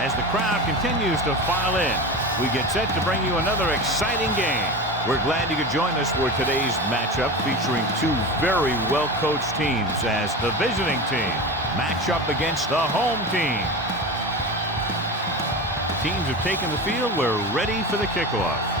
As the crowd continues to file in, we get set to bring you another exciting game. We're glad you could join us for today's matchup featuring two very well-coached teams as the visiting team match up against the home team. Teams have taken the field. We're ready for the kickoff.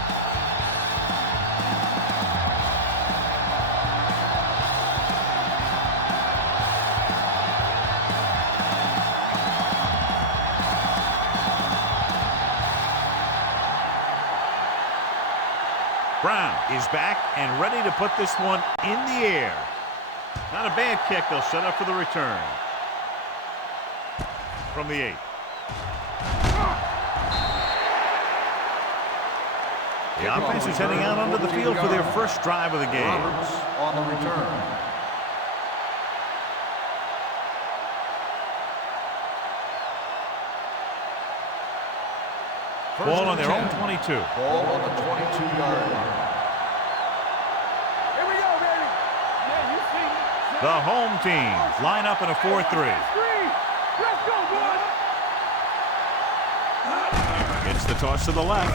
Brown is back and ready to put this one in the air. Not a bad kick. They'll set up for the return. From the 8. The offense is heading out onto the field for their first drive of the game. Roberts on the return. Ball on their own 22. Ball on the 22-yard line. Here we go, baby. Yeah, you see me. The home team line up in a 4-3. Let's go, boys. Gets the toss to the left.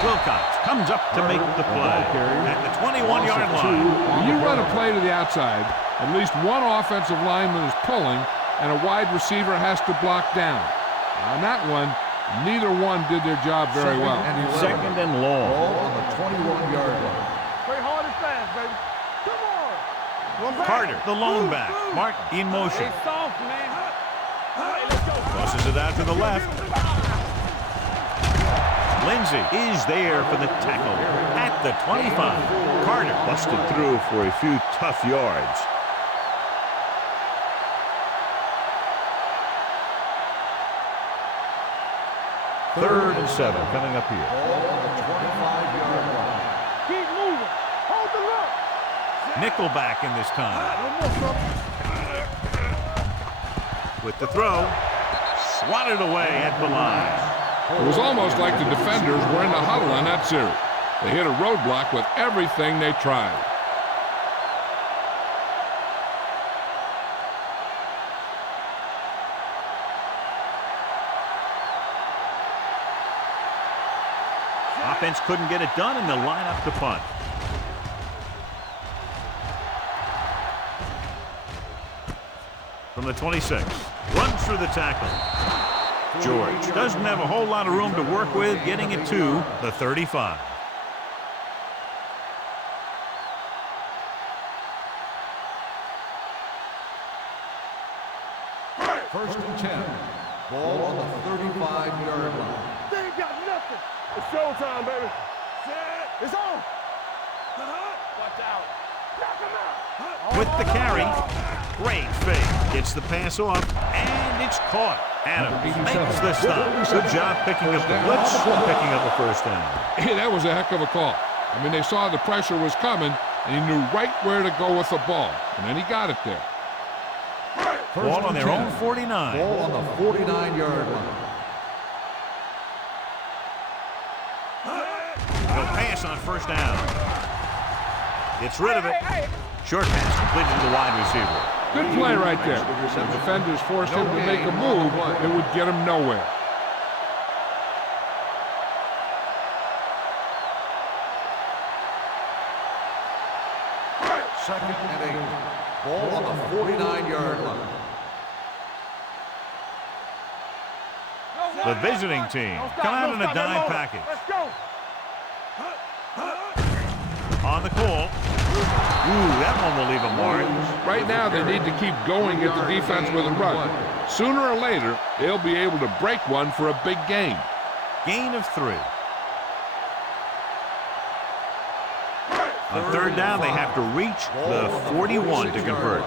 Wilcox comes up to make the play at the 21-yard line. When you run a play to the outside, at least one offensive lineman is pulling, and a wide receiver has to block down. On that one, neither one did their job very well. Second and long. Ball on the 21-yard line. Play hard and fast, baby. Come on. Carter, the lone back. Martin in motion. It's soft, man. Hey, let's go. Tosses it out to the left. Lindsey is there for the tackle at the 25. Carter busted through for a few tough yards. Third and 7 coming up here. Ball on the 25-yard line. Keep moving. Hold the look. Nickelback in this time. No more trouble. With the throw. Swatted away at the line. It was almost like the defenders were in the huddle on that series. They hit a roadblock with everything they tried. Offense couldn't get it done, and they'll line up to punt. From the 26, runs through the tackle. George doesn't have a whole lot of room to work with, getting it to the 35. First and 10. Ball on the 35-yard line. They ain't got nothing. It's showtime, baby. It's on. Watch out. Knock him out. With the carry, great fake. Gets the pass off, and it's caught. Adams makes the stop. Good job picking up the blitz, picking up a first down. Hey, that was a heck of a call. I mean, they saw the pressure was coming, and he knew right where to go with the ball, and then he got it there. Ball on their own 49. Ball on the 49-yard line. He'll pass on first down. Gets rid of it. Short pass completed to the wide receiver. Good play right there. The defenders forced him to make a move that would get him nowhere. Second and 8. Ball on the 49-yard line. The visiting team come out in a dime package. Let's go. On the call. Ooh, that one will leave a mark. Right now, they need to keep going at the defense with a run. Sooner or later, they'll be able to break one for a big gain. Gain of 3. On third down, they have to reach the 41 to convert.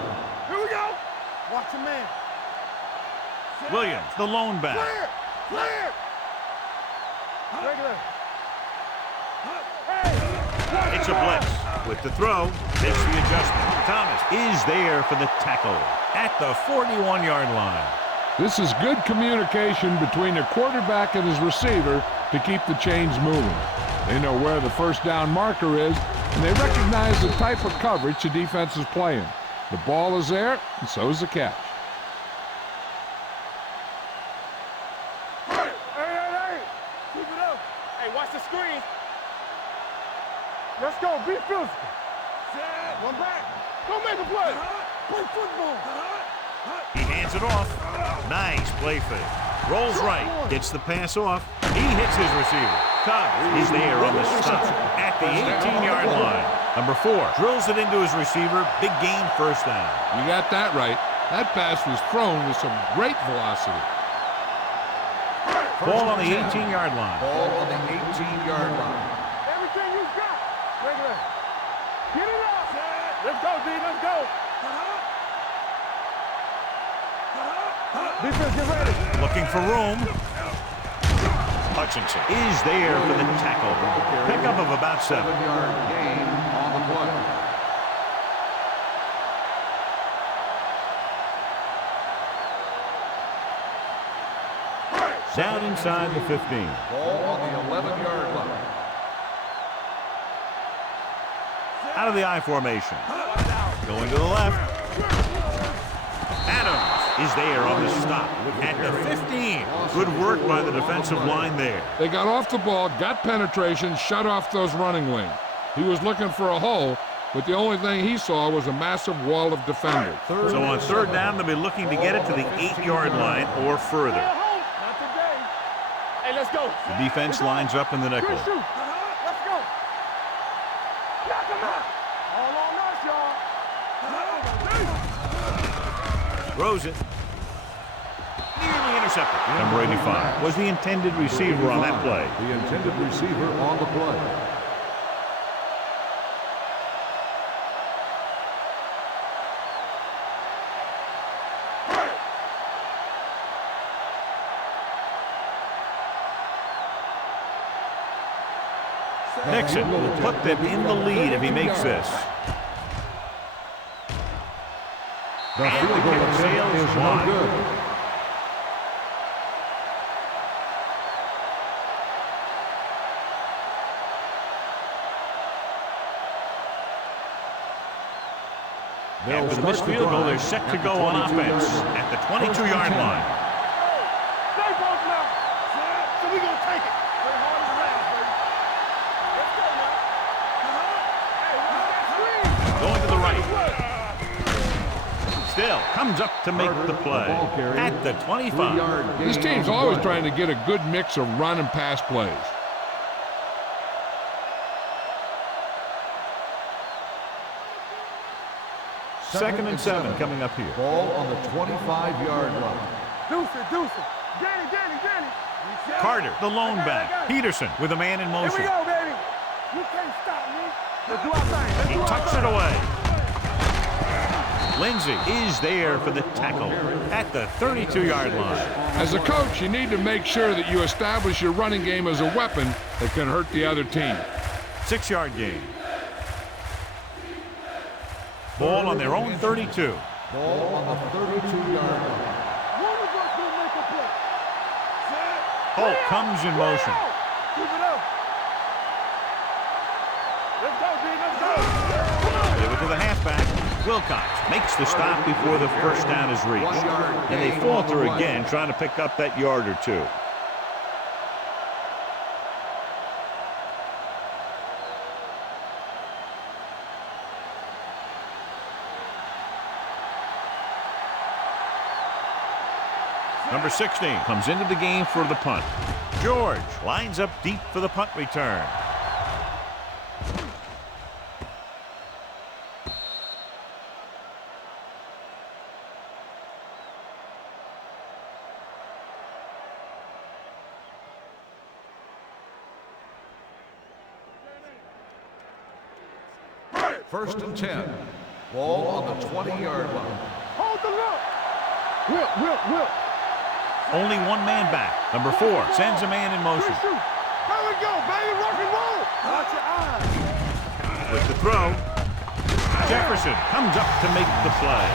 Here we go. Watch the man. Williams, the lone back. Clear. Clear. Regular. It's a blitz. With the throw, makes the adjustment. Thomas is there for the tackle at the 41-yard line. This is good communication between the quarterback and his receiver to keep the chains moving. They know where the first down marker is, and they recognize the type of coverage the defense is playing. The ball is there, and so is the catch. Let's go. Be physical. One back. Go make a play. Play football. He hands it off. Nice play fake. Rolls right. Gets the pass off. He hits his receiver. Cubs is there on the stop at the 18-yard line. Number 4 drills it into his receiver. Big gain, first down. You got that right. That pass was thrown with some great velocity. Ball on the 18-yard line. Ball on the 18-yard line. Everything you got. Break it up. Get it up. Let's go, D. Let's go. Defense, get ready. Looking for room. Hutchinson is there for the tackle. Pickup of about 7. 7-yard gain on the play. Down inside the 15. Ball on the 11-yard line. Out of the I formation. Going to the left. Adams is there on the stop at the 15. Good work by the defensive line there. They got off the ball, got penetration, shut off those running lanes. He was looking for a hole, but the only thing he saw was a massive wall of defenders. So on 3rd down, they'll be looking to get it to the 8-yard line or further. Not today. Hey, let's go. The defense lines up in the nickel. Let's go. Knock him out. All on us, y'all. Throws it. Nearly intercepted. Number 85 was the intended receiver on that play. The intended receiver on the play. Nixon will put them in the lead if he makes this. The field goal attempt is no good. After the missed field goal, they're set to go on offense at the 22-yard line. Stay both now. So we gonna take it. Play hard as last, baby. Let's go now. Hey, what's that screen? Going to the right. Still comes up to make the play at the 25. This team's always trying to get a good mix of run and pass plays. Second and 7 coming up here. Ball on the 25-yard line. Deuce it. Danny. Carter, the lone back. Peterson with a man in Here we motion. go, baby. You can't stop me. Let's do our thing. He tucks it away. Lindsey is there for the tackle at the 32-yard line. As a coach, you need to make sure that you establish your running game as a weapon that can hurt the other team. 6-yard gain. Ball on their own 32. Ball on the 32-yard line. One of us will make a play. Holt comes in motion. Keep it up. Let's go, D. Let's go. Give it to the halfback. Wilcox makes the stop before the first down is reached. And they falter again, trying to pick up that yard or two. Number 16 comes into the game for the punt. George lines up deep for the punt return. First and 10. Ball on the 20-yard line. Hold the look. Whip. Only one man back. Number 4 sends a man in motion. Shoot. There we go, baby. Rock and roll. Watch your eyes. With the throw, Jefferson comes up to make the play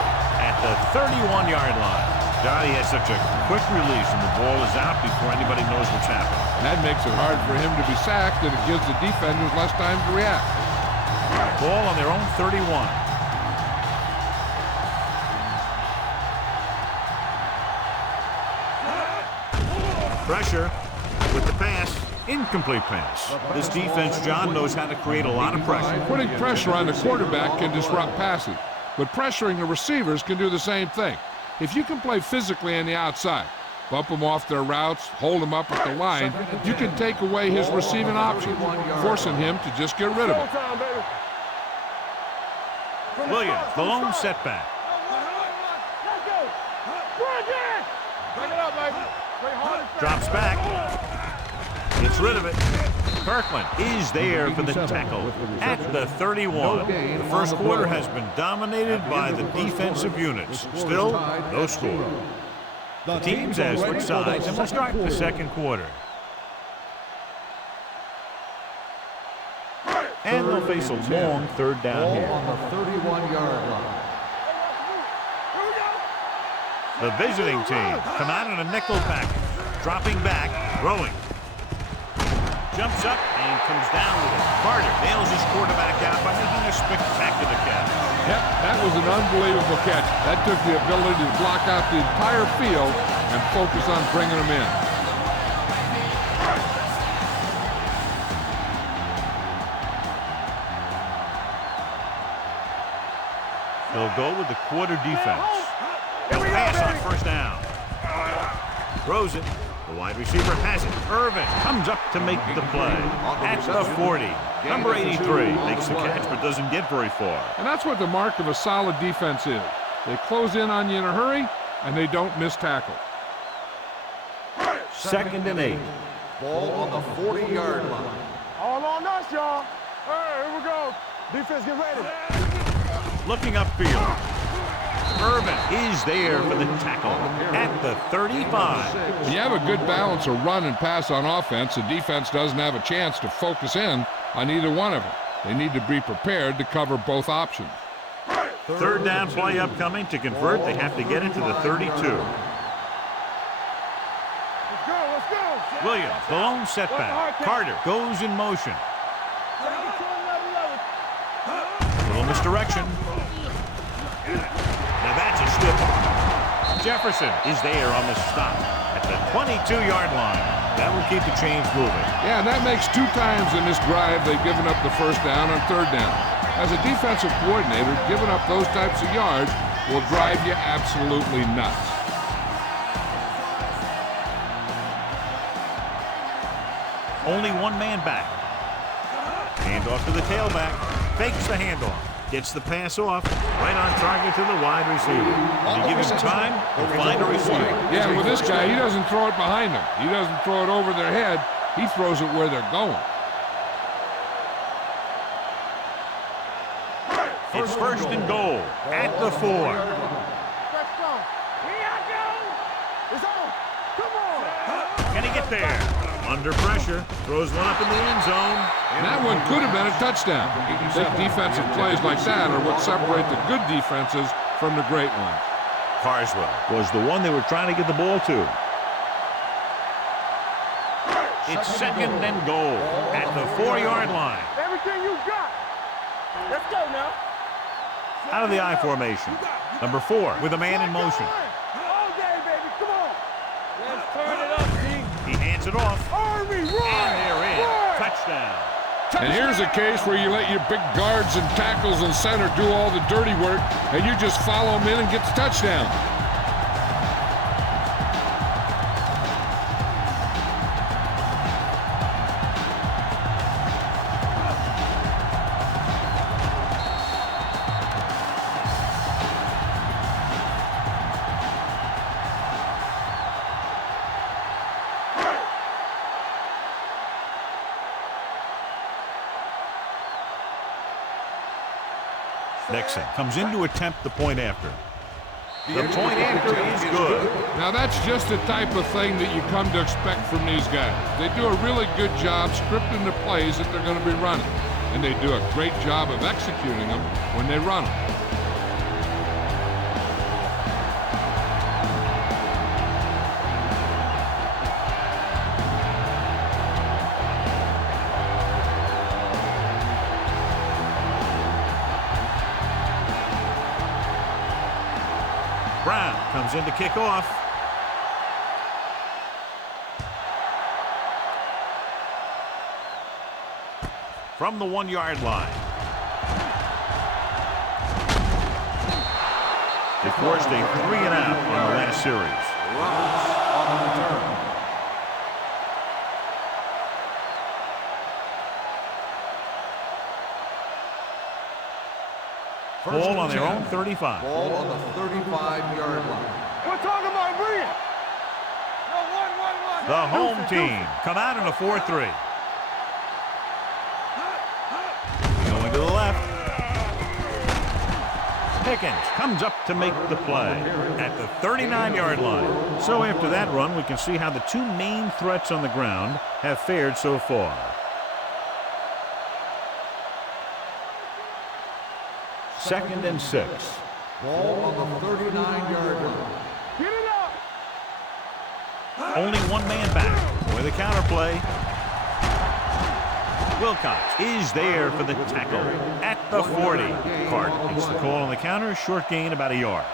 at the 31-yard line. Johnny has such a quick release, and the ball is out before anybody knows what's happened. That makes it hard for him to be sacked, and it gives the defenders less time to react. Ball on their own 31. Pressure with the pass. Incomplete pass. This defense, John, knows how to create a lot of pressure. Putting pressure on the quarterback can disrupt passing, but pressuring the receivers can do the same thing. If you can play physically on the outside, bump them off their routes, hold them up at the line, you can take away his receiving options, forcing him to just get rid of it. Williams, the lone setback. Drops back. Gets rid of it. Kirkland is there for the tackle at the 31. The first quarter has been dominated by the defensive units. Still, no score. The teams as switch sides, and we'll start the second quarter. And they'll face a long third down here. On the 31-yard line. The visiting team come out in a nickel package. Dropping back, throwing. Jumps up and comes down with it. Carter nails his quarterback out by making a spectacular catch. Yep, that was an unbelievable catch. That took the ability to block out the entire field and focus on bringing them in. They'll go with the quarter defense. They'll pass on first down. Throws it. The wide receiver has it. Irvin comes up to make the play. At the 40. Number 83 makes the catch but doesn't get very far. And that's what the mark of a solid defense is. They close in on you in a hurry, and they don't miss tackle. 2nd and 8. Ball on the 40-yard line. All on us, y'all. All right, here we go. Defense, get ready. Looking upfield. Irvin is there for the tackle at the 35. When you have a good balance of run and pass on offense, the defense doesn't have a chance to focus in on either one of them. They need to be prepared to cover both options. Third down play upcoming. To convert, they have to get into the 32. Let's go. Williams, the lone setback. Carter goes in motion. Little misdirection. Now that's a slip. Jefferson is there on the stop at the 22-yard line. That will keep the chains moving. Yeah, and that makes 2 times in this drive they've given up the first down on third down. As a defensive coordinator, giving up those types of yards will drive you absolutely nuts. Only one man back. Handoff to the tailback. Fakes the handoff. Gets the pass off. Right on target to the wide receiver. And you give him time, he'll find a receiver. Yeah, with this guy, he doesn't throw it behind them. He doesn't throw it over their head. He throws it where they're going. It's 1st and goal at the 4. Here I go. It's on. Come on. Can he get there? Under pressure. Throws one up in the end zone. And that one could have been a touchdown. Big defensive plays like that are what separate the good defenses from the great ones. Carswell was the one they were trying to get the ball to. It's 2nd and goal at the 4-yard line. Everything you got. Let's go now. Out of the I formation. Number 4 with a man in motion. All day, baby. Come on. Let's turn it up, D. He hands it off. Army, run. And they're in. Touchdown. And here's a case where you let your big guards and tackles and center do all the dirty work, and you just follow them in and get the touchdown. Nixon comes in to attempt the point after. The point after is good. Now that's just the type of thing that you come to expect from these guys. They do a really good job scripting the plays that they're going to be running, and they do a great job of executing them when they run them. Brown comes in to kick off. from the 1-yard line. They forced a 3-and-out on the last series. On the return. Ball on their own 35. Ball on the 35-yard line. We're talking about bringing. The home team come out in a 4-3. Going to the left. Pickens comes up to make the play at the 39-yard line. So after that run, we can see how the two main threats on the ground have fared so far. Second and 6. Ball on the 39-yard line. Get it up. Only one man back for the counter play. Wilcox is there for the tackle at the 40. Clark gets the call on the counter. Short gain, about a yard.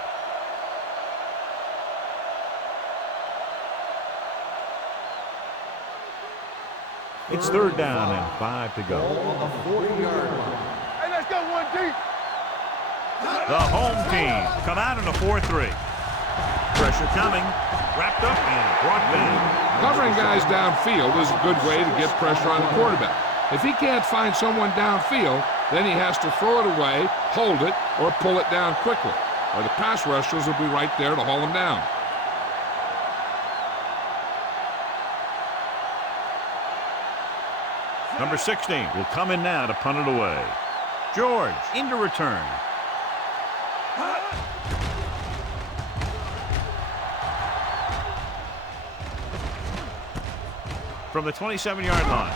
It's 3rd down and 5 to go. Ball on the 40-yard line. Hey, let's go one deep. The home team come out in a 4-3. Pressure coming. Wrapped up and brought back. Covering guys downfield is a good way to get pressure on the quarterback. If he can't find someone downfield, then he has to throw it away, hold it, or pull it down quickly. Or the pass rushers will be right there to haul him down. Number 16 will come in now to punt it away. George into return. From the 27-yard line.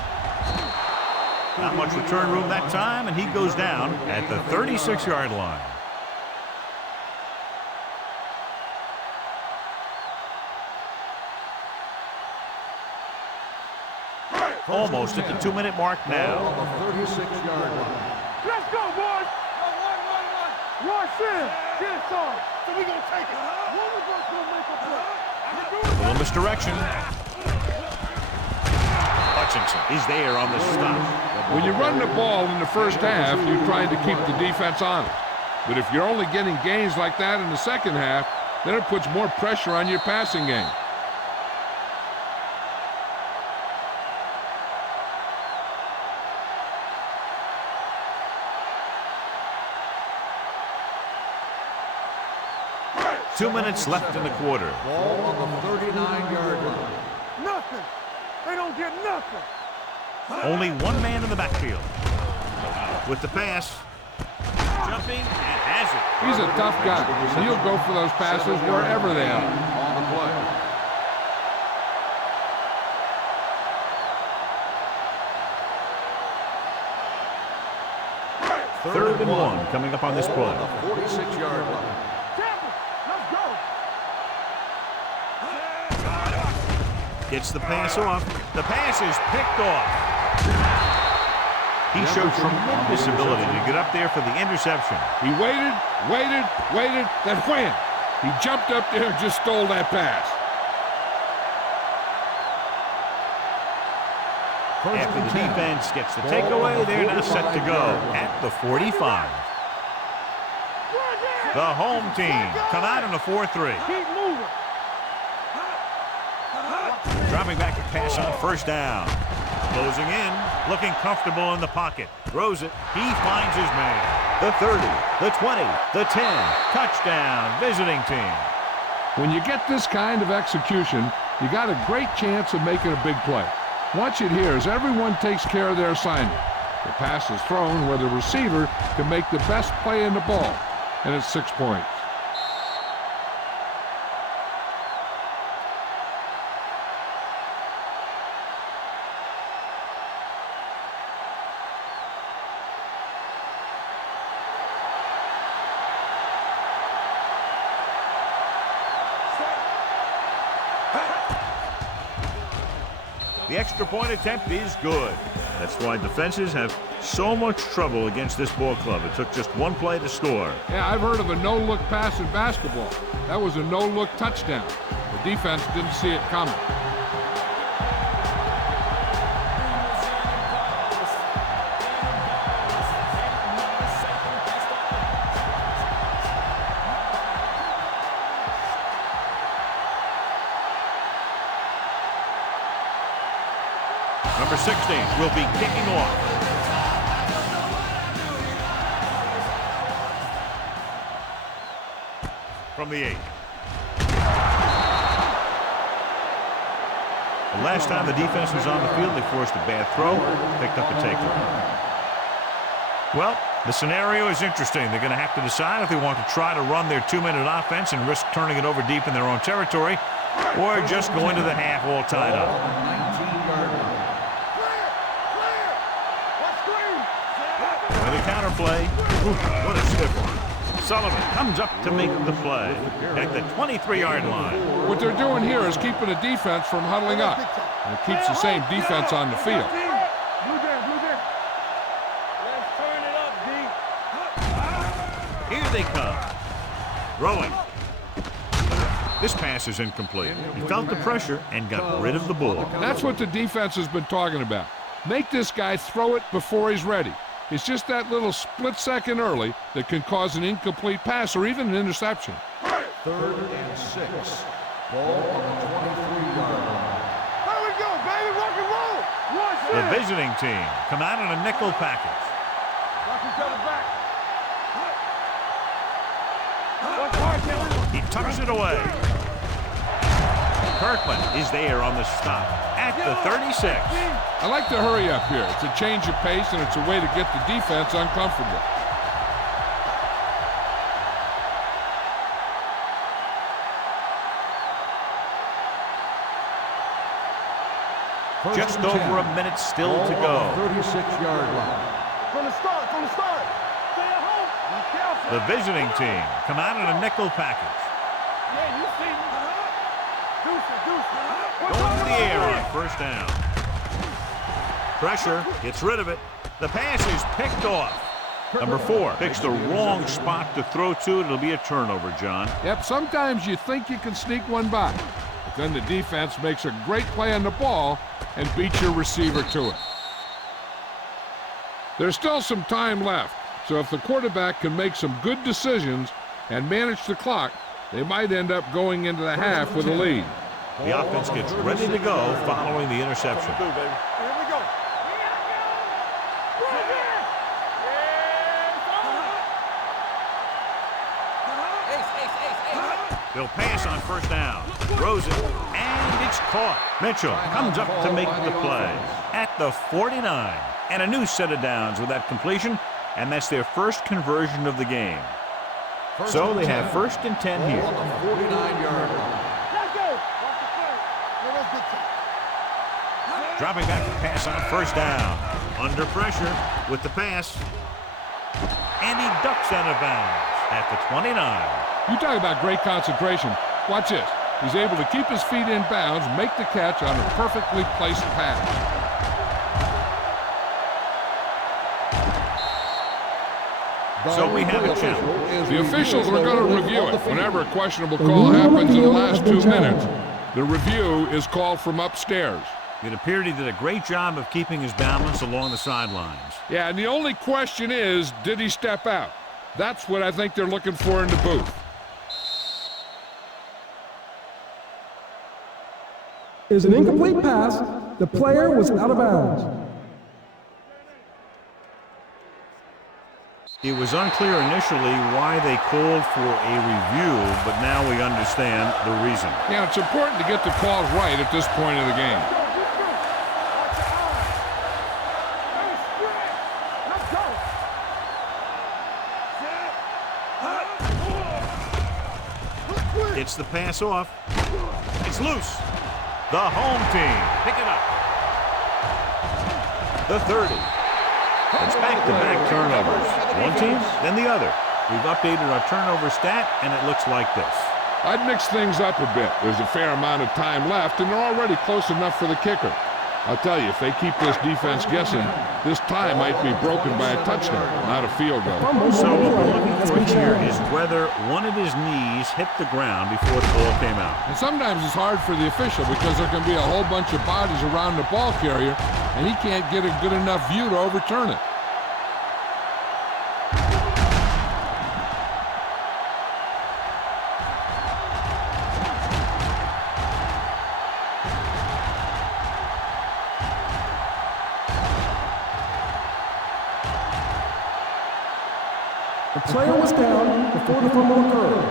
Not much return room that time, and he goes down at the 36-yard line. Almost at the 2-minute mark now. Ball on the 36-yard line. Let's go, boys. Rush in. Get it, son. So we gonna take it. One of us gonna make a play. I can do it. A little misdirection. Hutchinson is there on the stop. When you run the ball in the first half, you're trying to keep the defense on it. But if you're only getting gains like that in the second half, then it puts more pressure on your passing game. Two minutes left in the quarter. Ball on the 39-yard line. Nothing. They don't get nothing. Only one man in the backfield. With the pass. Jumping and has it. He's a tough guy, so he'll go for those passes wherever they are. On the play. Third and 1 coming up on this play. On the 46-yard line. Gets the pass off. The pass is picked off. He showed tremendous ability to get up there for the interception. He waited, then wham! He jumped up there and just stole that pass. After the defense gets the takeaway, they're now set to go at the 45. The home team come out in a 4-3. Keep moving. Dropping back to pass on 1st down. Closing in, looking comfortable in the pocket. Throws it. He finds his man. The 30, the 20, the 10. Touchdown, visiting team. When you get this kind of execution, you got a great chance of making a big play. Watch it here as everyone takes care of their assignment. The pass is thrown where the receiver can make the best play in the ball, and it's 6 points. The extra point attempt is good. That's why defenses have so much trouble against this ball club. It took just one play to score. Yeah, I've heard of a no-look pass in basketball. That was a no-look touchdown. The defense didn't see it coming. Number 16 will be kicking off. From the 8. The last time the defense was on the field, they forced a bad throw, picked up a takeaway. Well, the scenario is interesting. They're going to have to decide if they want to try to run their 2-minute offense and risk turning it over deep in their own territory, or just go into the half all tied up. 19-yard line. With a counter play. Ooh, what a stiff one. Sullivan comes up to make the play at the 23-yard line. What they're doing here is keeping the defense from huddling up. And it keeps the same defense on the field. Let's turn it up, D. Here they come. Throwing. This pass is incomplete. He felt the pressure and got rid of the ball. That's what the defense has been talking about. Make this guy throw it before he's ready. It's just that little split second early that can cause an incomplete pass or even an interception. 3rd and 6. Ball on the 23-yard line. There we go, baby. Rock and roll. The visiting team come out in a nickel package. Watch each other back. Watch hard, Taylor. He tucks it away. Kirkland is there on the stop at the 36. I like to hurry up here. It's a change of pace, and it's a way to get the defense uncomfortable. Just over a minute still to go. 36-yard line. From the start. Stay at home. Be careful. The visiting team come out in a nickel package. Yeah, you see me. Deuce. Going to the air on first down. Pressure, gets rid of it. The pass is picked off. Number 4 picks the wrong spot to throw to. It'll be a turnover, John. Yep, sometimes you think you can sneak one by, but then the defense makes a great play on the ball and beats your receiver to it. There's still some time left, so if the quarterback can make some good decisions and manage the clock, they might end up going into the half with a lead. The offense gets ready to go following the interception. Here we go. They'll pass on first down. Throws it, and it's caught. Mitchell comes up to make the play at the 49. And a new set of downs with that completion, and that's their first conversion of the game. So they have 1st and 10 here. On the 49-yard line. Let's go. Dropping back to pass on first down. Under pressure with the pass. And he ducks out of bounds at the 29. You talk about great concentration. Watch this. He's able to keep his feet in bounds, make the catch on a perfectly placed pass. So we have a challenge. The officials are going to review it. Whenever a questionable call happens in the last 2 minutes, the review is called from upstairs. It appeared he did a great job of keeping his balance along the sidelines. Yeah, and the only question is, did he step out? That's what I think they're looking for in the booth. Is an incomplete pass. The player was out of bounds. It was unclear initially why they called for a review, but now we understand the reason. Yeah, it's important to get the calls right at this point of the game. It's the pass off. It's loose. The home team pick it up. The 30. It's back-to-back turnovers. One team, then the other. We've updated our turnover stat, and it looks like this. I'd mix things up a bit. There's a fair amount of time left, and they're already close enough for the kicker. I'll tell you, if they keep this defense guessing, this tie might be broken by a touchdown, not a field goal. So what we're looking for here is whether one of his knees hit the ground before the ball came out. And sometimes it's hard for the official because there can be a whole bunch of bodies around the ball carrier, and he can't get a good enough view to overturn it. The player was down before the fumble occurred.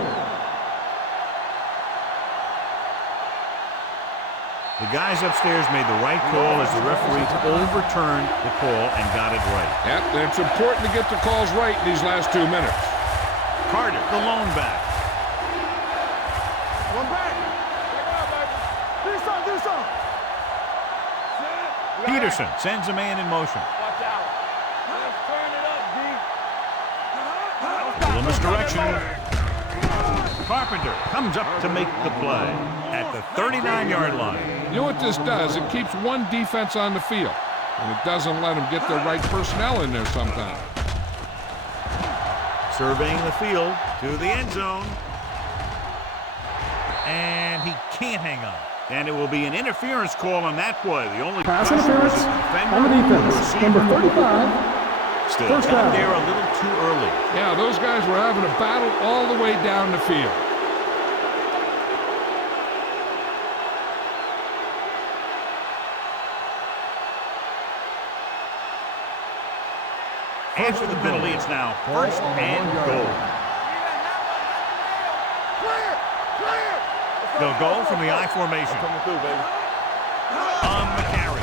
The guys upstairs made the right call as the referee overturned the call and got it right. Yep, and it's important to get the calls right in these last 2 minutes. Carter, the lone back. One back. Do some. Peterson sends a man in motion. Watch out. Let's turn it up, D. A little misdirection. Carpenter comes up to make the play at the 39-yard line. You know what this does? It keeps one defense on the field, and it doesn't let them get the right personnel in there sometimes. Surveying the field to the end zone. And he can't hang on. And it will be an interference call on that play. The only Pass pressure was interference the defender on the and defense. receiver. Number 35. Still First got down. there a little too early. Yeah, those guys were having a battle all the way down the field. After the penalty, it's now first and goal. Clear. They'll go from the I formation. Coming through, baby. On the carry.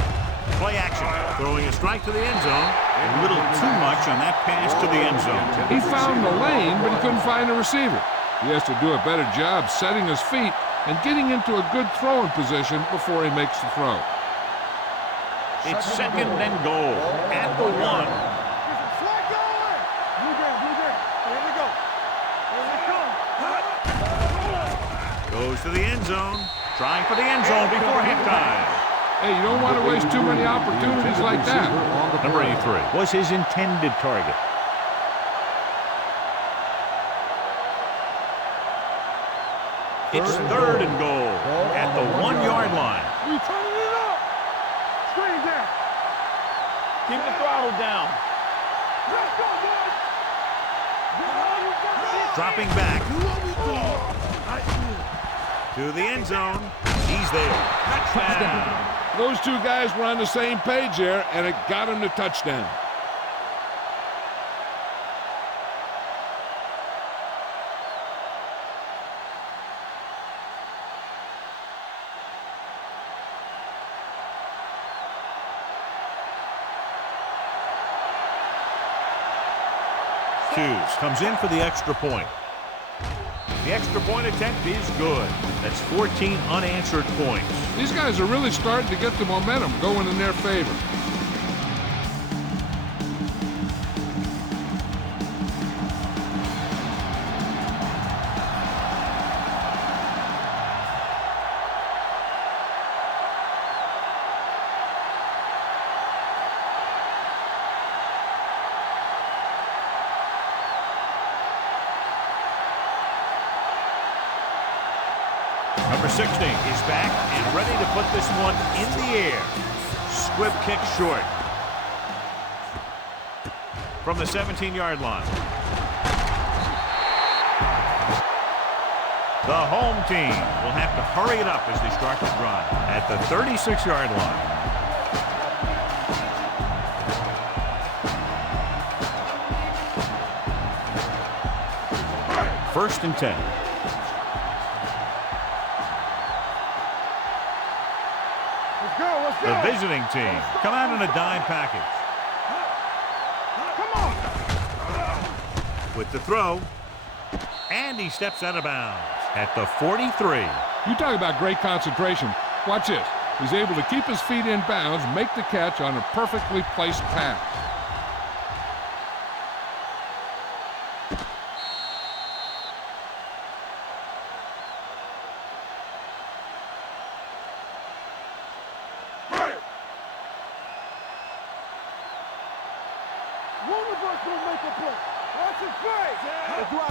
Play action. Throwing a strike to the end zone. A little too much on that pass to the end zone. He found the lane, but he couldn't find a receiver. He has to do a better job setting his feet and getting into a good throwing position before he makes the throw. It's second and goal at the 1. Flag going. Blue game. Here we go. Goes to the end zone. Trying for the end zone before halftime. Hey, you don't want to waste too many opportunities like that. Number 83 was his intended target. It's third and goal at the 1-yard line. We turning it up. Screen down. Keep the throttle down. Let's go, boys. Dropping back to the end zone. He's there. Touchdown. Those two guys were on the same page there, and it got him the touchdown. Hughes comes in for the extra point. The extra point attempt is good. That's 14 unanswered points. These guys are really starting to get the momentum going in their favor. Number 60 is back and ready to put this one in the air. Squib kick short. From the 17-yard line. The home team will have to hurry it up as they start to drive at the 36-yard line. First and 10. The visiting team come out in a dime package. Come on. With the throw. And he steps out of bounds at the 43. You talk about great concentration. Watch this. He's able to keep his feet in bounds, make the catch on a perfectly placed pass.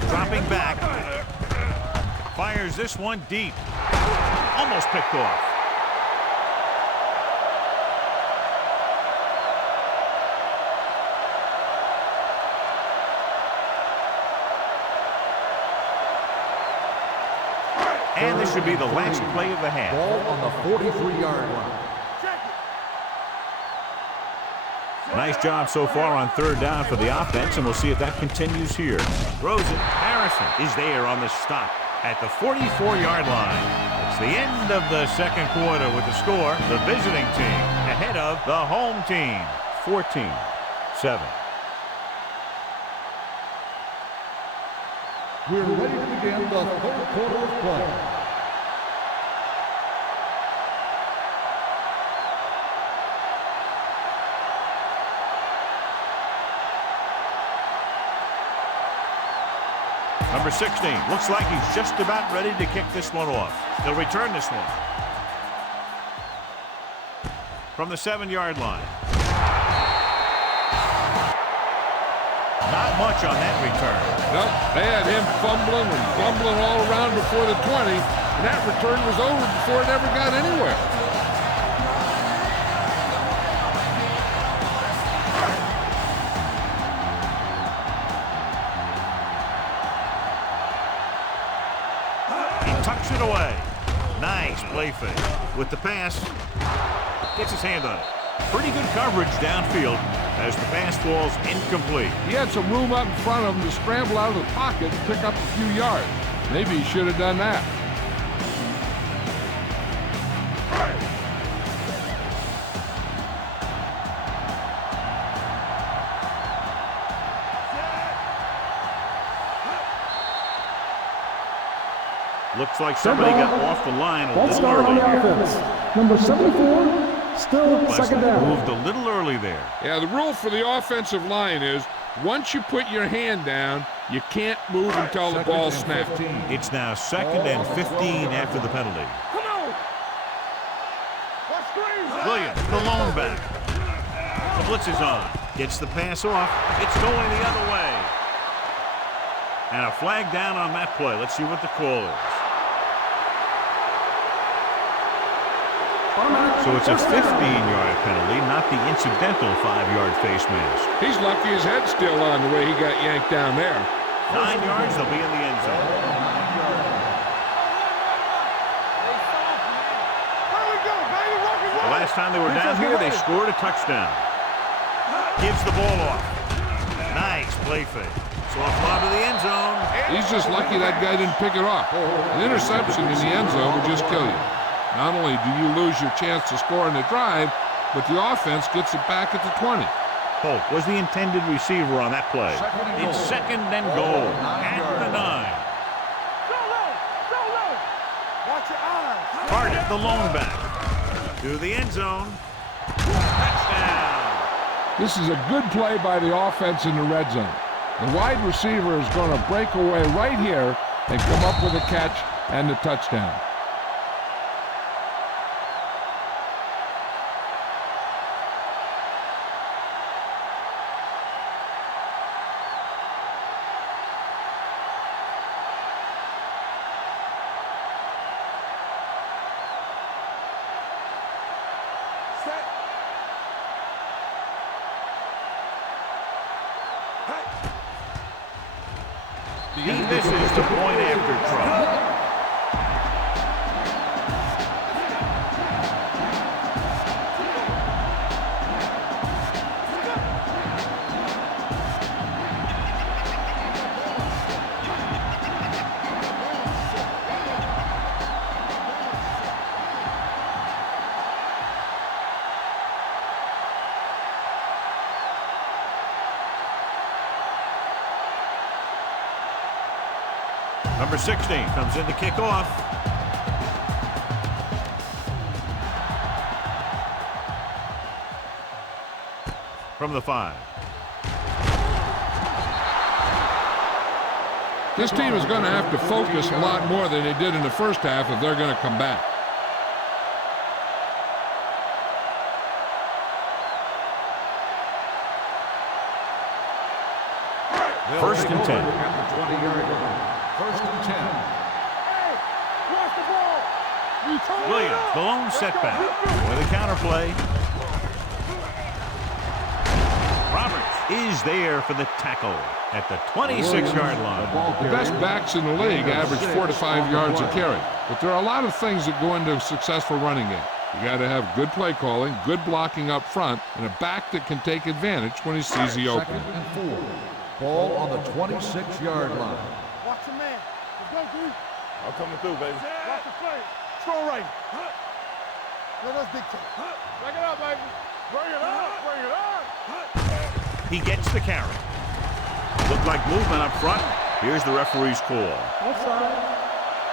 Dropping back. Fires this one deep. Almost picked off. And this should be the last play of the half. Ball on the 43-yard line. Check it. Nice job so far on third down for the offense, and we'll see if that continues here. Throws it. Harrison is there on the stop at the 44-yard line. It's the end of the second quarter with the score. The visiting team ahead of the home team, 14-7. We're ready to begin the third quarter of play. Number 16 looks like he's just about ready to kick this one off. He'll return this one from the 7-yard line. Not much on that return. Nope, they had him fumbling and bumbling all around before the 20, and that return was over before it ever got anywhere. He tucks it away. Nice play fake. With the pass, gets his hand on it. Pretty good coverage downfield as the pass falls incomplete. He had some room up in front of him to scramble out of the pocket and pick up a few yards. Maybe he should have done that. Looks like somebody got off the line a False little start on early the here. offense. Number 74, still second down. Moved a little early there. Yeah, the rule for the offensive line is once you put your hand down, you can't move until the ball snaps. It's now 2nd and 15 after the penalty. Come on! Watch screens! Williams, the lone back. The blitz is on. Gets the pass off. It's going the other way. And a flag down on that play. Let's see what the call is. So it's a 15-yard penalty, not the incidental 5-yard face mask. He's lucky his head's still on the way he got yanked down there. 9 yards, they'll be in the end zone. The last time they were down here, they scored a touchdown. Gives the ball off. Nice play fake. Soft lob to the end zone. He's just lucky that guy didn't pick it off. An interception in the end zone would just kill you. Not only do you lose your chance to score in the drive, but the offense gets it back at the 20. Polk was the intended receiver on that play. It's 2nd and goal at the 9. Watch your eyes! Hardin, the lone back. To the end zone. Touchdown. This is a good play by the offense in the red zone. The wide receiver is going to break away right here and come up with a catch and the touchdown. He misses the point after try. Number 16 comes in to kick off. From the 5. This team is going to have to focus a lot more than they did in the first half if they're going to come back. First and 10. At the 20-yard line. First and 10. Hey, watch the ball! You told me Williams, up. the lone setback. With a counterplay. Roberts is there for the tackle at the 26-yard line. The best backs in the league average 4 to 5 yards a carry. But there are a lot of things that go into a successful running game. You got to have good play calling, good blocking up front, and a back that can take advantage when he sees the opening. 2nd and 4. Ball on the 26-yard line. Watch the man. Let's go, dude. I'm coming through, baby. Watch the play. Strong right. Let us dictate. Bring it up, baby. Bring it up. Bring it up. He gets the carry. Looked like movement up front. Here's the referee's call. Offside.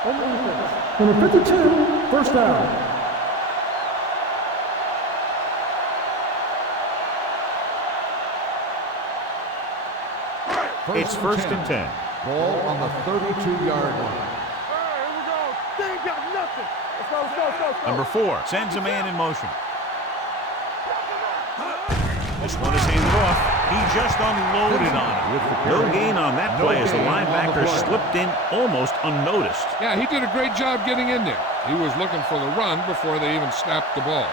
On the defense. Number 52, first down. It's 1st and 10. Ball on the 32-yard line. All right, here we go. They ain't got nothing. Let's go, let's go, let's go, let's go. Number 4 sends a man in motion. This one is handed off. He just unloaded on it. No gain on that play as the linebacker slipped in almost unnoticed. Yeah, he did a great job getting in there. He was looking for the run before they even snapped the ball.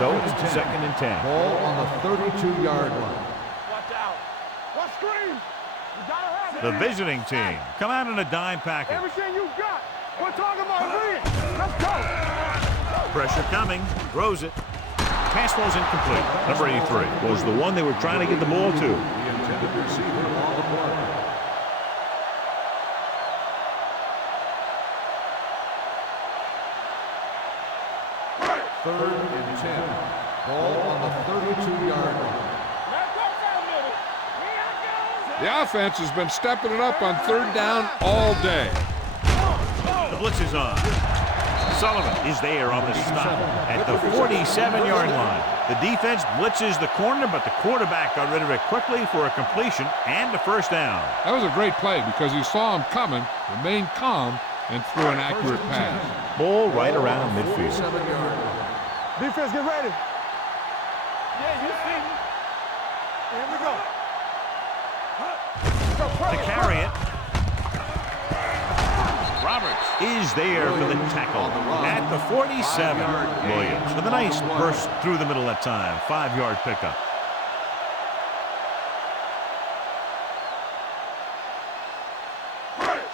So it's 2nd and 10. Ball on the 32-yard line. Watch out. Watch screen. You gotta have it. The visiting team come out in a dime package. Everything you got. We're talking about read. Let's go. Pressure coming. Throws it. Pass was incomplete. Number 83 was the one they were trying to get the ball to. The intended receiver on the play. Third and 10. Ball on the 32-yard line. The offense has been stepping it up on 3rd down all day. The blitz is on. Sullivan is there on the stop at the 47-yard line. The defense blitzes the corner, but the quarterback got rid of it quickly for a completion and a first down. That was a great play because he saw him coming, remained calm, and threw an accurate pass. Ball right around midfield. 47-yard line. Defense, get ready. Yeah, you see me. Here we go. To carry it. Roberts is there for the tackle at the 47. Williams with a nice burst through the middle that time. 5-yard pickup.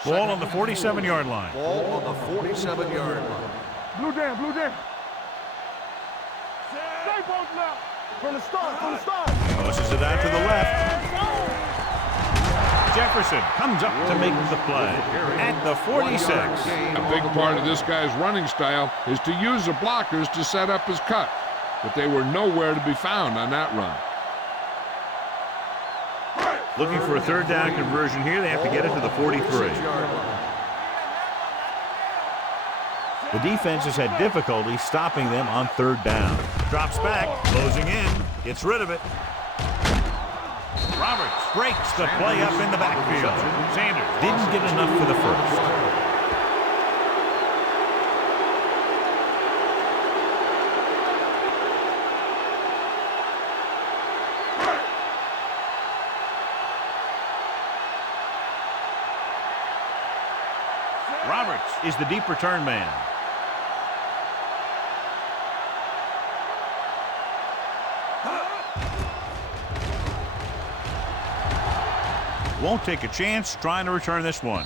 Ball on the 47-yard line. Ball on the 47-yard line. Blue down, blue down. Stay both now. From the start, from the start. Tosses it out to the left. Jefferson comes up to make the play at the 46. A big part of this guy's running style is to use the blockers to set up his cut, but they were nowhere to be found on that run. Looking for a 3rd down conversion here. They have to get it to the 43. The defense has had difficulty stopping them on 3rd down. Drops back, closing in, gets rid of it. Roberts breaks the play up in the backfield. Sanders didn't get enough for the first. Roberts is the deep return man. Won't take a chance trying to return this one.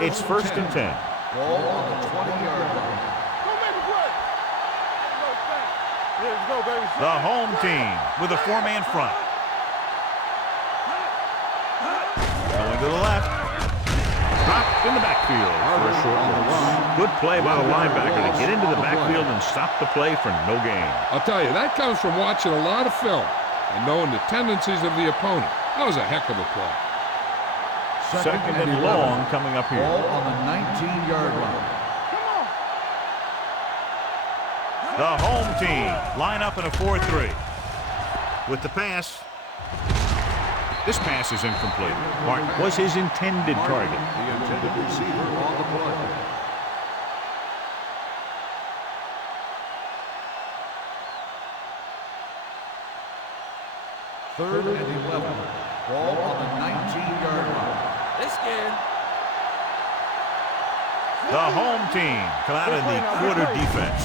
It's 1st and 10. Ball on the 20-yard line. Go make a play. No thanks. Here we go, baby. The home team with a 4-man front. Going to the left. Dropped in the backfield for a short loss. Good play by the linebacker to get into the backfield and stop the play for no gain. I'll tell you, that comes from watching a lot of film and knowing the tendencies of the opponent. That was a heck of a play. 2nd and long coming up here. Ball on the 19-yard line. The home team line up in a 4-3. With the pass. This pass is incomplete. Martin was his intended target. The intended receiver on the play. Third and 11. Ball on the 19-yard line. They scared. The home team come out in the quarter defense.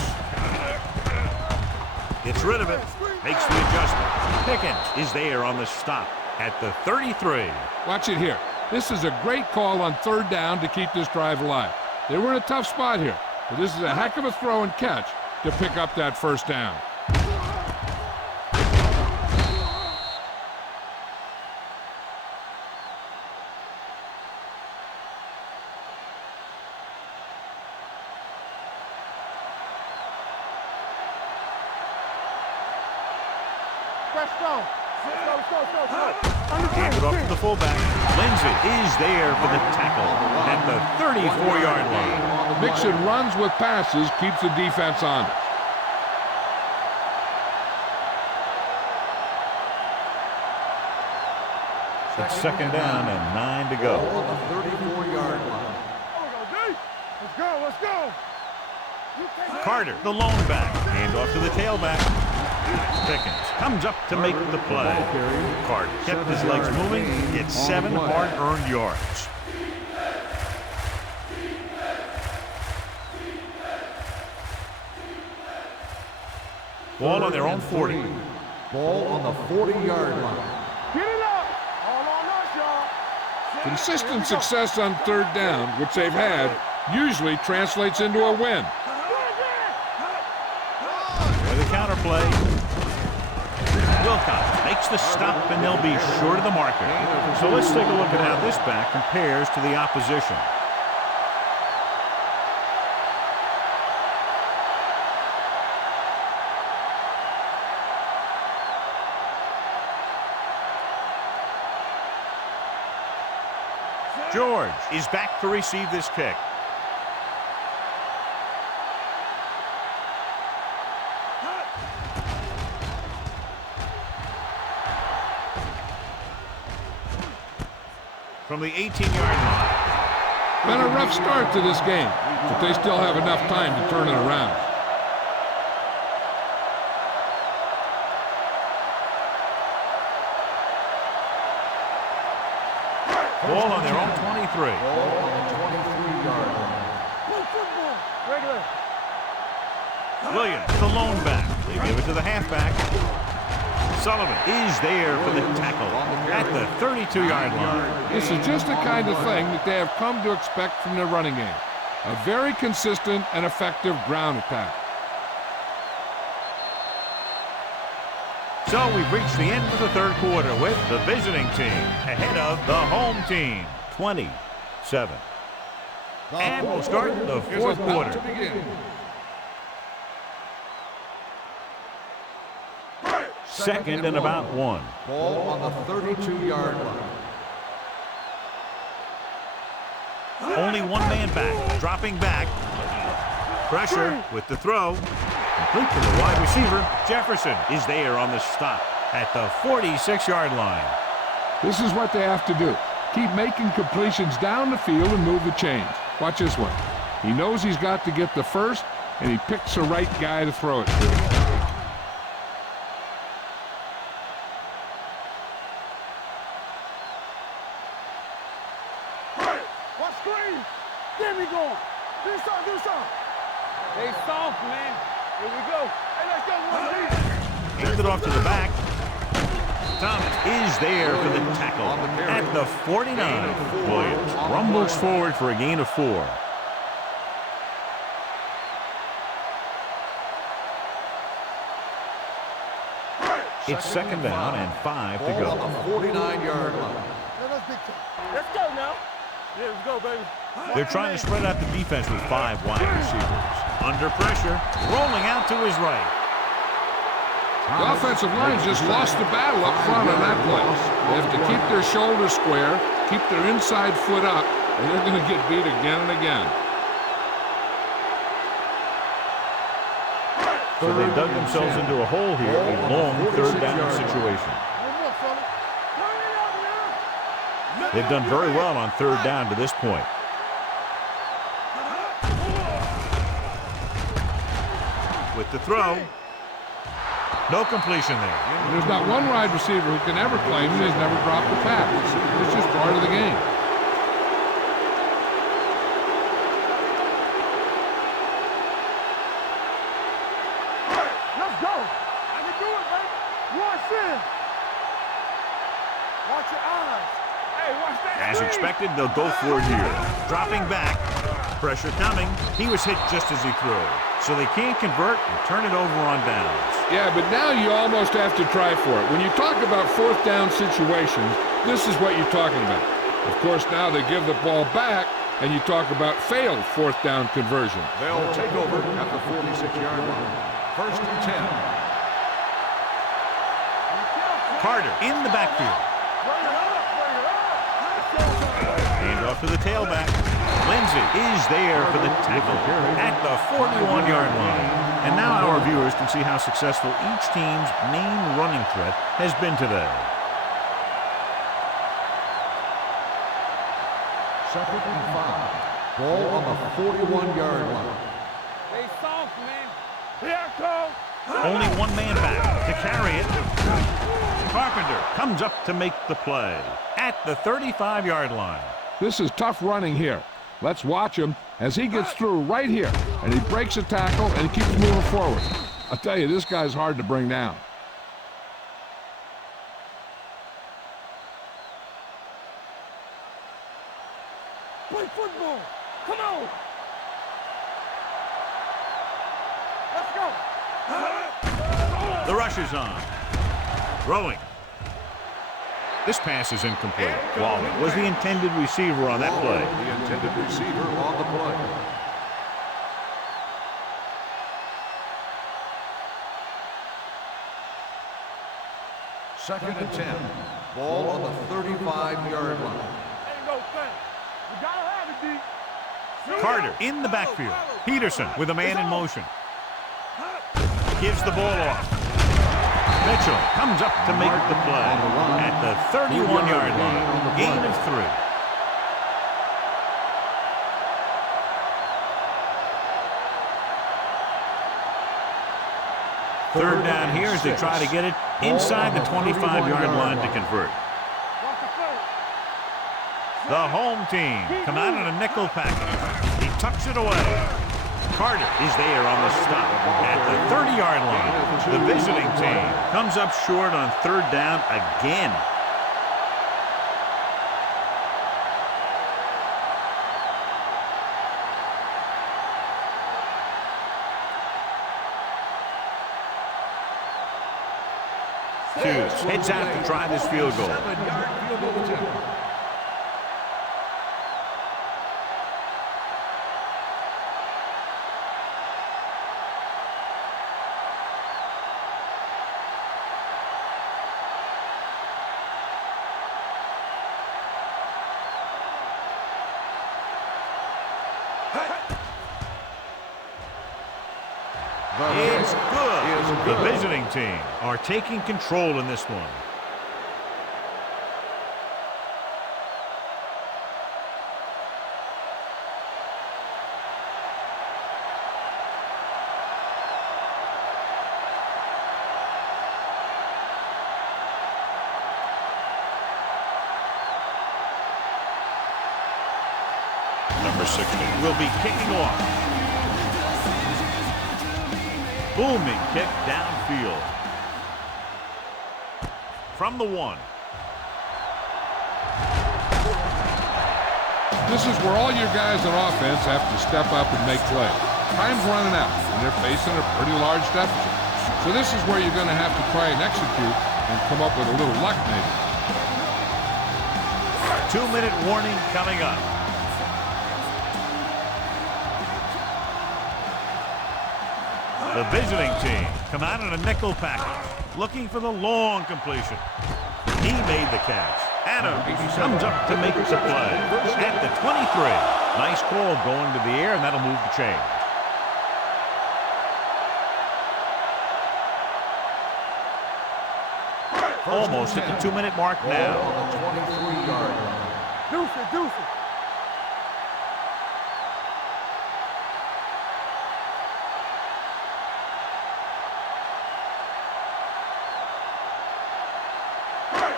Gets rid of it. Makes the adjustment. Pickens is there on the stop at the 33. Watch it here. This is a great call on third down to keep this drive alive. They were in a tough spot here, but this is a heck of a throw and catch to pick up that first down. Hand it off to the fullback. Lindsey is there for the tackle at the 34-yard line. Mixon runs with passes, keeps the defense honest. It's second down and 9 to go. On the 34-yard line. Let's go, let's go. Carter, the lone back. Hand off to the tailback. Pickens comes up to make the play. Carter kept his legs moving. It's 7 hard-earned yards. Ball on their own 40. Ball on the 40-yard line. Get it up. All on us, y'all. Consistent success on third down, which they've had, usually translates into a win. With a counter play. Wilcox makes the stop, and they'll be short of the marker. So let's take a look at how this back compares to the opposition. George is back to receive this kick. From the 18-yard line. Been a rough start to this game, but they still have enough time to turn it around. Ball on their own 23. Ball on the 23-yard line. Regular. Williams, the lone back. They give it to the halfback. Sullivan is there for the tackle at the 32-yard line. This is just the kind of thing that they have come to expect from their running game. A very consistent and effective ground attack. So we've reached the end of the third quarter with the visiting team ahead of the home team, 27. And we'll start the fourth quarter. Second and about 1. Ball on the 32-yard line. Only one man back, dropping back. Pressure with the throw. Complete to the wide receiver. Jefferson is there on the stop at the 46-yard line. This is what they have to do. Keep making completions down the field and move the chains. Watch this one. He knows he's got to get the first, and he picks the right guy to throw it to. Get me going. Do something. They soft, man. Here we go. Hey, let's go. Hands it off to the back. Thomas is there for the tackle at the 49. Williams rumbles forward for a gain of 4. It's second down and 5 to Ball go. on the 49-yard line. Let's go now. Yeah, let's go, baby. They're trying to spread out the defense with 5 wide receivers. Under pressure, rolling out to his right. The offensive line just lost the battle up front on that play. They have to keep their shoulders square, keep their inside foot up, and they're going to get beat again and again. So they dug themselves into a hole here, a long third down situation. They've done very well on third down to this point. With the throw. No completion there. There's not one wide receiver who can ever claim that he's never dropped a pass. It's just part of the game. Let's go. Watch in. Watch your eyes. Hey, watch that. As expected, they'll go for it here. Dropping back. Pressure coming. He was hit just as he threw. So they can't convert and turn it over on downs. Yeah, but now you almost have to try for it. When you talk about fourth down situations, this is what you're talking about. Of course, now they give the ball back, and you talk about failed fourth down conversion. They'll take over at the 46-yard line. 1st and 10. Carter in the backfield. Hand off to the tailback. Lindsey is there for the tackle at the 41-yard line. And now our viewers can see how successful each team's main running threat has been today. 2nd and 5. Ball on the 41-yard line. Stay soft, man. Here it comes. Only one man back to carry it. Carpenter comes up to make the play at the 35-yard line. This is tough running here. Let's watch him as he gets through right here, and he breaks a tackle, and he keeps moving forward. I'll tell you, this guy's hard to bring down. Play football. Come on. Let's go. The rush is on. Throwing. This pass is incomplete. Waller was the intended receiver on that play. The intended receiver on the play. Second and 10. Ball on the 35-yard line. Ain't no thing. You gotta have it, D. Carter in the backfield. Peterson with a man in motion. Gives the ball off. Mitchell comes up to make the play at the 31-yard line. Gain of 3. Third down here as they try to get it inside the 25-yard line to convert. The home team come out in a nickel package. He tucks it away. Carter is there on the stop at the 30-yard line. The visiting team comes up short on third down again. Hughes heads out to try this field goal. 7-yard field goal attempt. It's good. The visiting team are taking control in this one. Number 60 will be kicking off. Booming kick downfield. From the 1. This is where all your guys on offense have to step up and make plays. Time's running out, and they're facing a pretty large deficit. So this is where you're going to have to try and execute and come up with a little luck maybe. 2-minute warning coming up. The visiting team come out in a nickel package, looking for the long completion. He made the catch. Adams comes up to make the play at the 23. Nice call going to the air, and that'll move the chain. Almost at the 2-minute mark now. On the 23-yard line. Deuce it.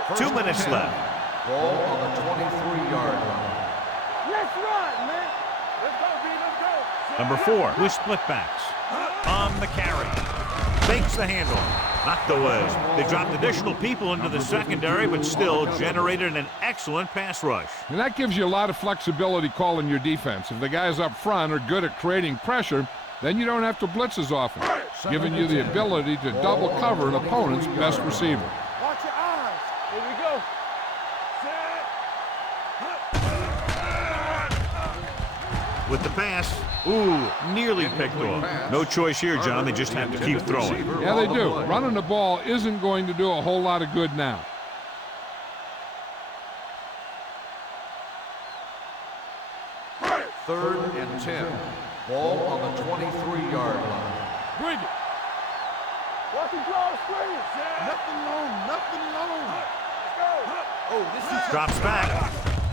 First 2 minutes and 10. left. Ball on the 23-yard line. Let's run, man. Let's go, B. Let's go. Number 4 with split backs. On the carry. fakes the handoff. Knocked away. They dropped additional people into the secondary, but still generated an excellent pass rush. And that gives you a lot of flexibility calling your defense. If the guys up front are good at creating pressure, then you don't have to blitz as often, giving you the ability to double cover an opponent's best receiver. Watch your eyes. Here we go. With the pass, nearly picked off. No choice here, John. They just have to keep throwing. Yeah, they do. Running the ball isn't going to do a whole lot of good now. Third and 10. Ball on the 23-yard line. Bring it. Watch him draw a screen. Nothing long, nothing long. Let's go. Oh, this is Drops back.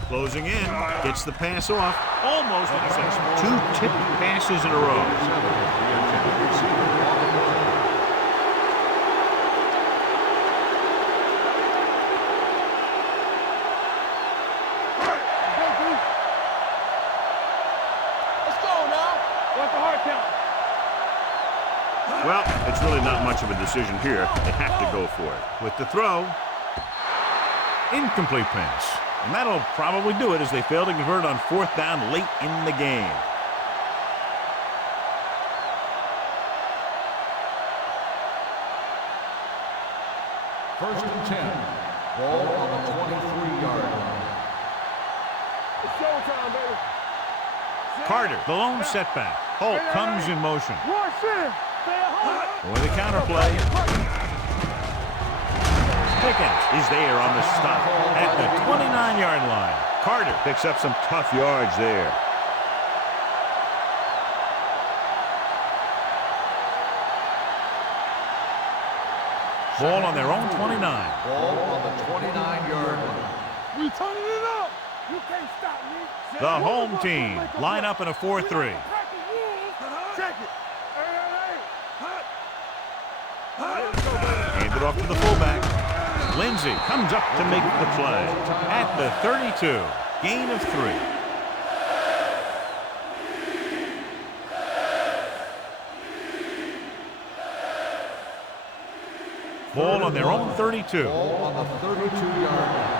Closing in. Gets the pass off. Almost intercepts. 2 tipped passes in a row. Well, it's really not much of a decision here. They have to go for it. With the throw, incomplete pass. And that'll probably do it as they fail to convert on 4th down late in the game. First and 10. Ball on the 23-yard line. It's showtime, baby. Carter, the lone setback. Holt comes in motion. Rush in. With a counterplay. Pickens is there on the stop at the 29-yard line. Carter picks up some tough yards there. Ball on their own 29. Ball on the 29-yard line. We turning it up. You can't stop me. The home team line up in a 4-3. Check it. Handed off to the fullback. Lindsey comes up to make the play at the 32. Gain of 3. Ball on their own 32. Ball on the 32-yard line.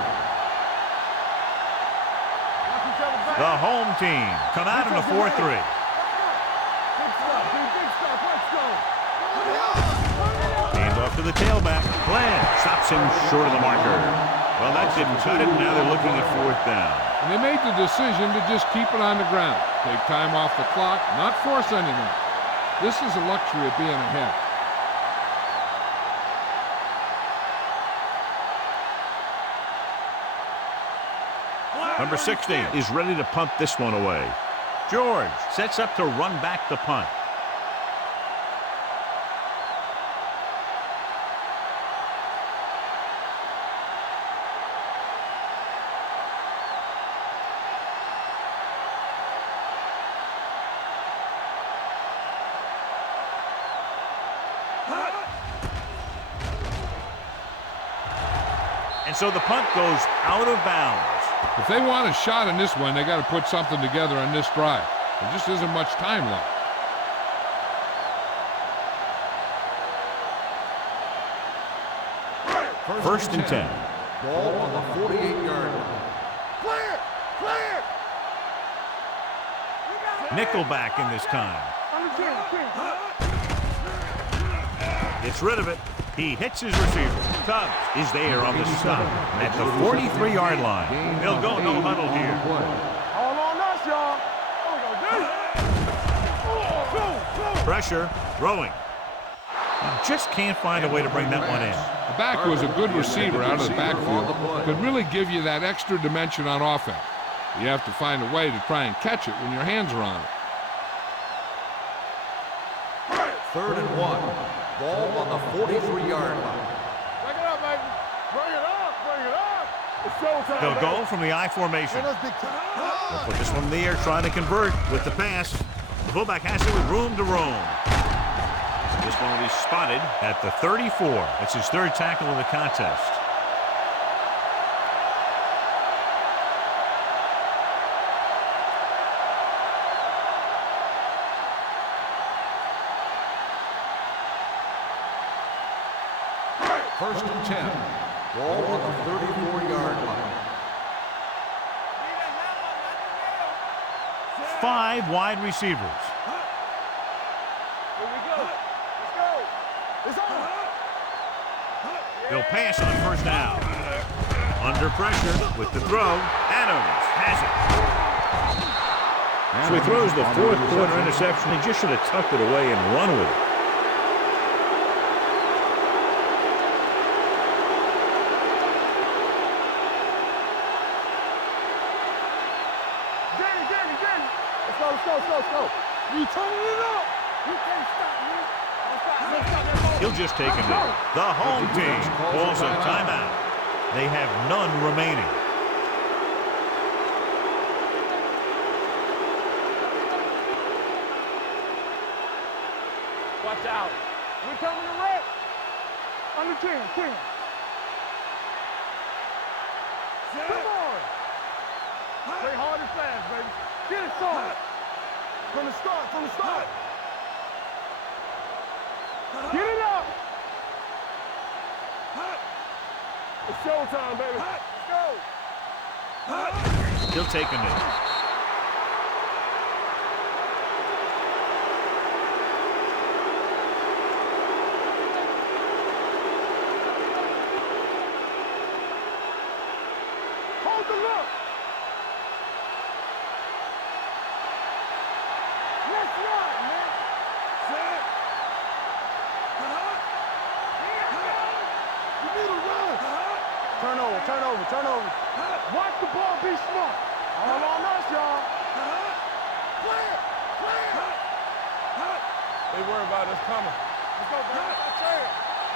The home team come out in a 4-3. To the tailback. Bland stops him short of the marker. Well, that didn't cut it. Now they're looking at 4th down. And they made the decision to just keep it on the ground. Take time off the clock, not force anything. This is a luxury of being ahead. Number 60 is ready to punt this one away. George sets up to run back the punt. And so the punt goes out of bounds. If they want a shot in this one, they got to put something together on this drive. There just isn't much time left. First and 10. Ball on the 48-yard line. Clear! Clear! Nickelback in this time. Gets rid of it. He hits his receiver. Tubbs is there on the stop at the 43-yard line. They'll go no huddle here. All on us, y'all. Pressure, throwing. Just can't find a way to bring that one in. The back was a good receiver out of the backfield. Could really give you that extra dimension on offense. You have to find a way to try and catch it when your hands are on it. 3rd and 1. Ball on the 43-yard line. Bring it up, baby. Bring it up. Bring it up. It's showtime. They'll go from the I formation. They'll put this one in the air, trying to convert with the pass. The fullback has it with room to roam. This one will be spotted at the 34. That's his 3rd tackle of the contest. First and 10. Ball on the 34-yard line. 5 wide receivers. Here we go. Let's go. It's on. They'll pass on first down. Under pressure with the throw. Adams has it. So he throws the fourth quarter interception. He just should have tucked it away and run with it. Let's go. You turning it up. You can't stop me. Don't stop that ball. He'll just take a knee. The home team calls a timeout. They have none remaining. Watch out. We're coming to red. Under 10. Come on. Play hard and fast, baby. Get it, son. From the start. Get it up. It's showtime, baby. Let's go. He'll take a knee. Hold the look. Let's run, man. Set. You need to run. Turnover. Watch the ball, be smart. All on us, y'all. Play it. They worry about us coming. Let's go, bro.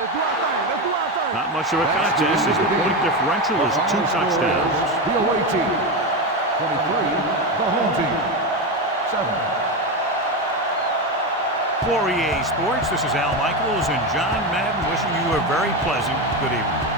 Let's do our thing. Not much of a contest as the point differential is 2 touchdowns. The away team. 23. The home team. 7. For EA Sports, this is Al Michaels and John Madden wishing you a very pleasant good evening.